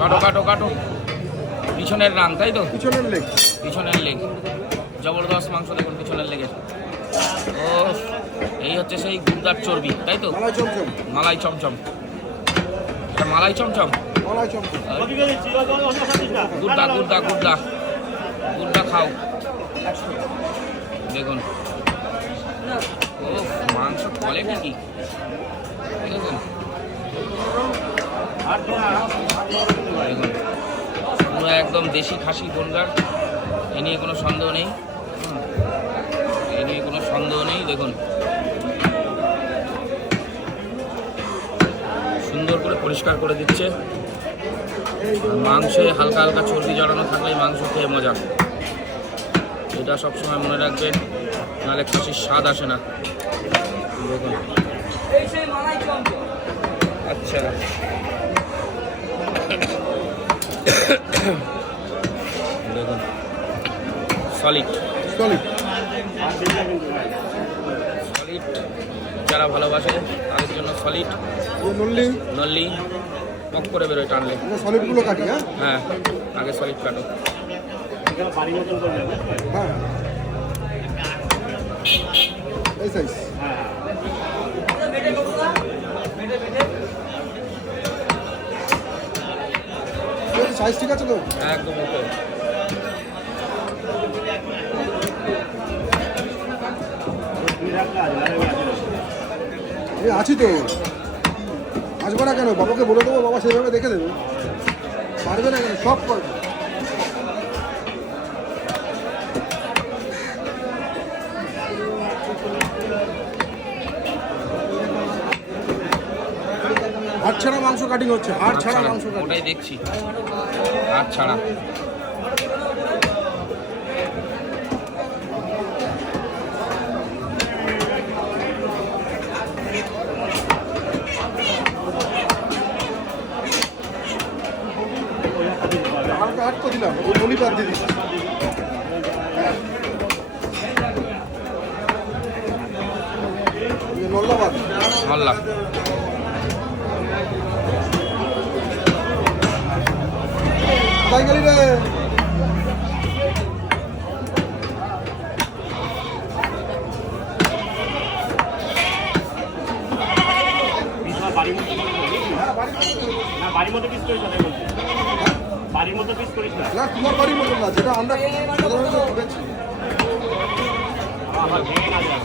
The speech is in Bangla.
কাটো কাটো কাটো। পিছনের রান তাই তো? পিছনের লেগ। পিছনের লেগ জবরদস্ত মাংস দেখুন পিছনের লেগের। ও এই হচ্ছে সেই গুর্দার চর্বি তাই তো? মালাই চমচম। মালাই চমচম, এটা মালাই চমচম। মালাই চমচম। গুর্দা গুর্দা গুর্দা গুর্দা খাও দেখুন। ও মাংস কোয়ালিটি কি দেখুন, দেখুন পুরো একদম দেশি খাসি বনগার, এ নিয়ে কোনো সন্দেহ নেই, এ নিয়ে কোনো সন্দেহ নেই। দেখুন সুন্দর করে পরিষ্কার করে দিচ্ছে। মাংসে হালকা হালকা চর্বি জড়ানো থাকলে মাংস খেয়ে মজা, এটা সবসময় মনে রাখবেন, নাহলে খাসির স্বাদ আসে না। দেখুন আচ্ছা দেখুন সলিড সলিড সলিড, যারা ভালোবাসে তাদের জন্য সলিড। নল্লি নল্লি পক করে বেরোয় টানলে। সলিডগুলো কাটি। হ্যাঁ হ্যাঁ আগে সলিড কাটো। হ্যাঁ এই সাইজ। সাইজ ঠিক আছে তো? একদম ওকে। আছি তো, আসবো না কেন? বাবাকে বলে দেবো, বাবা সেইভাবে দেখে দেবে। পারবে না কেন? সব করবে। হাড় ছাড়া মাংস কাটিং হচ্ছে, হাড় ছাড়া মাংস কাটিং। ওটাই দেখছি, হাড় ছাড়া। হালকা হাট তো দিলাম, ওই নলি বাদ দিয়ে দিচ্ছি। নল্লা বাদ নল্লা তাই গেলি রে। বাড়ির মতো পিস করিস না, বাড়ির মতো পিস করিস না। না তোমার বাড়ির মতো না, যেটা আমরা সাধারণত করেছি। আমার ভেঙে না যায়।